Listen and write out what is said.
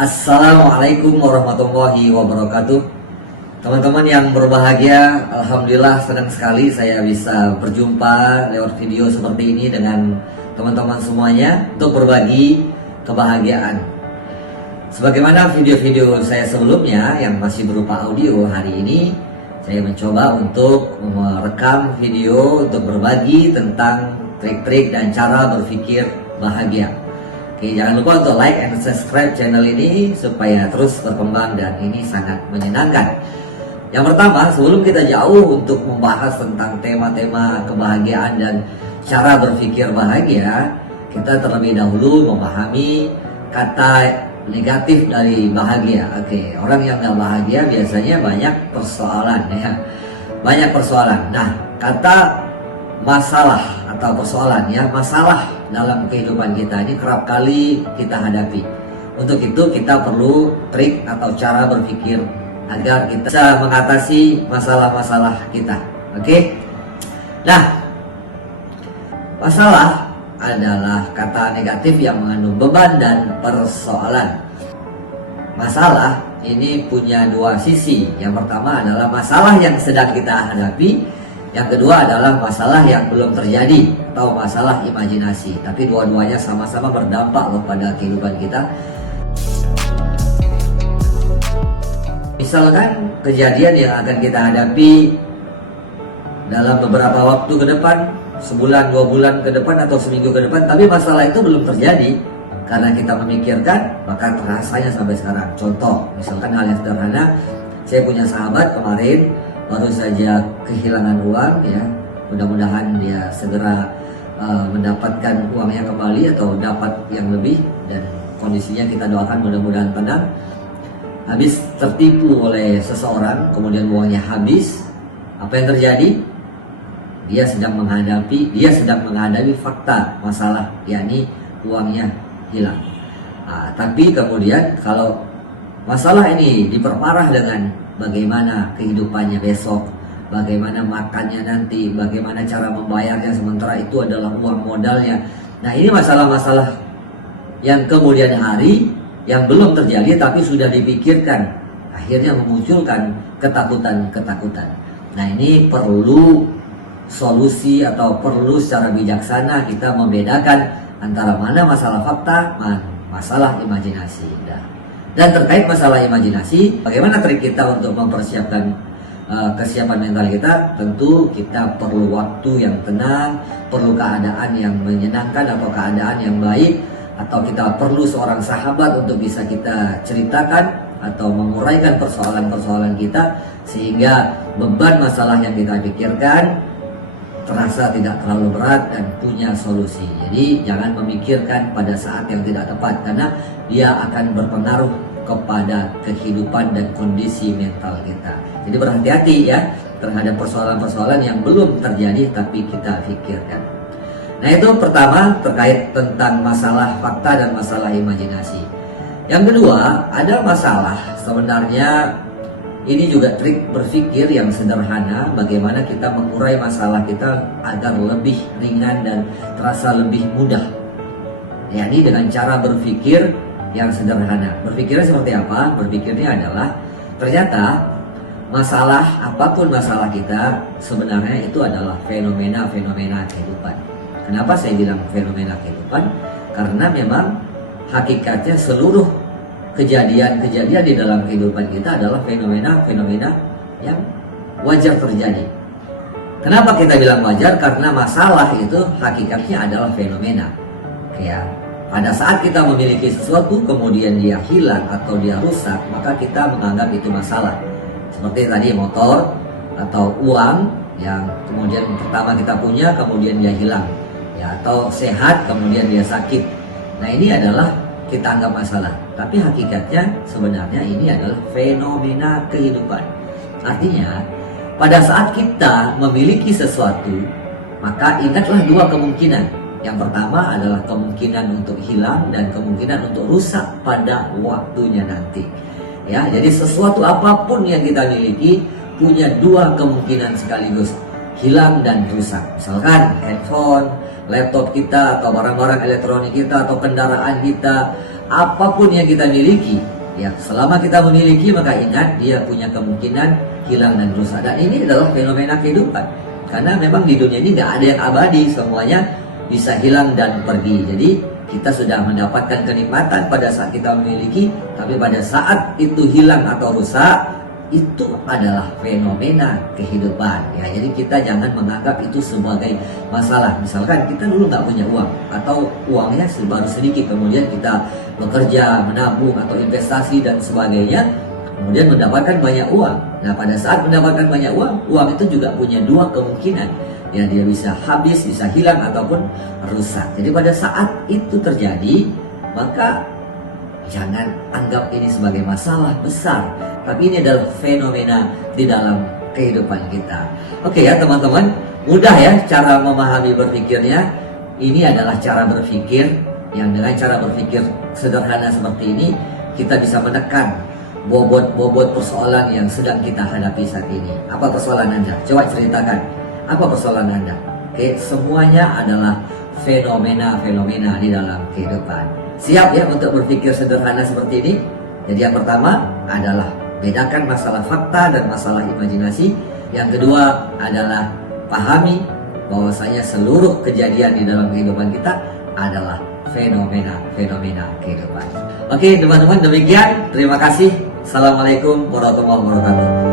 Assalamualaikum warahmatullahi wabarakatuh. Teman-teman yang berbahagia, alhamdulillah senang sekali saya bisa berjumpa lewat video seperti ini dengan teman-teman semuanya untuk berbagi kebahagiaan. Sebagaimana video-video saya sebelumnya yang masih berupa audio, hari ini saya mencoba untuk merekam video untuk berbagi tentang trik-trik dan cara berpikir bahagia. Oke, jangan lupa untuk like and subscribe channel ini supaya terus berkembang dan ini sangat menyenangkan. Yang pertama, sebelum kita jauh untuk membahas tentang tema-tema kebahagiaan dan cara berpikir bahagia, kita terlebih dahulu memahami kata negatif dari bahagia. Oke, orang yang gak bahagia biasanya banyak persoalan ya. Banyak persoalan. Nah, kata masalah atau persoalan ya, masalah dalam kehidupan kita ini kerap kali kita hadapi. Untuk itu kita perlu trik atau cara berpikir agar kita bisa mengatasi masalah-masalah kita. Oke? Nah, masalah adalah kata negatif yang mengandung beban dan persoalan. Masalah ini punya dua sisi. Yang pertama adalah masalah yang sedang kita hadapi. Yang kedua adalah masalah yang belum terjadi atau masalah imajinasi. Tapi dua-duanya sama-sama berdampak pada kehidupan kita. Misalkan kejadian yang akan kita hadapi dalam beberapa waktu ke depan, sebulan, 2 bulan ke depan, atau seminggu ke depan, tapi masalah itu belum terjadi. Karena kita memikirkan, maka terasanya sampai sekarang. Contoh, misalkan hal yang sederhana, saya punya sahabat kemarin baru saja kehilangan uang ya, mudah-mudahan dia segera mendapatkan uangnya kembali atau dapat yang lebih, dan kondisinya kita doakan mudah-mudahan tenang. Habis tertipu oleh seseorang, kemudian uangnya habis. Apa yang terjadi? Dia sedang menghadapi fakta masalah, yakni uangnya hilang. Tapi kemudian kalau masalah ini diperparah dengan bagaimana kehidupannya besok, bagaimana makannya nanti, bagaimana cara membayarnya, sementara itu adalah uang modalnya. Nah, ini masalah-masalah yang kemudian hari yang belum terjadi tapi sudah dipikirkan, akhirnya memunculkan ketakutan-ketakutan. Nah, ini perlu solusi atau perlu secara bijaksana kita membedakan antara mana masalah fakta, mana masalah imajinasi. Dan terkait masalah imajinasi, bagaimana trik kita untuk mempersiapkan kesiapan mental kita? Tentu kita perlu waktu yang tenang, perlu keadaan yang menyenangkan atau keadaan yang baik, atau kita perlu seorang sahabat untuk bisa kita ceritakan atau menguraikan persoalan-persoalan kita, sehingga beban masalah yang kita pikirkan terasa tidak terlalu berat dan punya solusi. Jadi jangan memikirkan pada saat yang tidak tepat, karena dia akan berpengaruh kepada kehidupan dan kondisi mental kita. Jadi berhati-hati ya terhadap persoalan-persoalan yang belum terjadi tapi kita pikirkan. Nah, itu pertama terkait tentang masalah fakta dan masalah imajinasi. Yang kedua, ada masalah sebenarnya ini juga trik berpikir yang sederhana, bagaimana kita mengurai masalah kita agar lebih ringan dan terasa lebih mudah. Yakni dengan cara berpikir yang sederhana. Berpikirnya seperti apa? Berpikirnya adalah ternyata masalah, apapun masalah kita, sebenarnya itu adalah fenomena-fenomena kehidupan. Kenapa saya bilang fenomena kehidupan? Karena memang hakikatnya seluruh kejadian-kejadian di dalam kehidupan kita adalah fenomena-fenomena yang wajar terjadi. Kenapa kita bilang wajar? Karena masalah itu hakikatnya adalah fenomena. Ya, pada saat kita memiliki sesuatu kemudian dia hilang atau dia rusak, maka kita menganggap itu masalah. Seperti tadi motor atau uang yang kemudian pertama kita punya kemudian dia hilang, ya, atau sehat kemudian dia sakit. Nah, ini adalah kita anggap masalah, tapi hakikatnya sebenarnya ini adalah fenomena kehidupan. Artinya pada saat kita memiliki sesuatu, maka ingatlah dua kemungkinan. Yang pertama adalah kemungkinan untuk hilang dan kemungkinan untuk rusak pada waktunya nanti. Ya, jadi sesuatu apapun yang kita miliki punya dua kemungkinan sekaligus, hilang dan rusak. Misalkan handphone, laptop kita, atau barang-barang elektronik kita, atau kendaraan kita, apapun yang kita miliki, ya selama kita memiliki maka ingat dia punya kemungkinan hilang dan rusak. Dan ini adalah fenomena kehidupan. Karena memang di dunia ini nggak ada yang abadi, semuanya bisa hilang dan pergi. Jadi kita sudah mendapatkan kenikmatan pada saat kita memiliki, tapi pada saat itu hilang atau rusak, itu adalah fenomena kehidupan. Ya, jadi kita jangan menganggap itu sebagai masalah. Misalkan kita dulu nggak punya uang atau uangnya baru sedikit, kemudian kita bekerja, menabung atau investasi dan sebagainya, kemudian mendapatkan banyak uang. Nah, pada saat mendapatkan banyak uang, uang itu juga punya dua kemungkinan. Ya, dia bisa habis, bisa hilang ataupun rusak. Jadi pada saat itu terjadi, maka jangan anggap ini sebagai masalah besar, tapi ini adalah fenomena di dalam kehidupan kita. Oke ya teman-teman, mudah ya cara memahami berpikirnya. Ini adalah cara berpikir yang dengan cara berpikir sederhana seperti ini, kita bisa menekan bobot-bobot persoalan yang sedang kita hadapi saat ini. Apa persoalan Anda? Coba ceritakan, apa persoalan Anda? Oke, semuanya adalah fenomena-fenomena di dalam kehidupan. Siap ya untuk berpikir sederhana seperti ini? Jadi yang pertama adalah bedakan masalah fakta dan masalah imajinasi. Yang kedua adalah pahami bahwasanya seluruh kejadian di dalam kehidupan kita adalah fenomena-fenomena kehidupan. Oke teman-teman, demikian. Terima kasih. Assalamualaikum warahmatullahi wabarakatuh.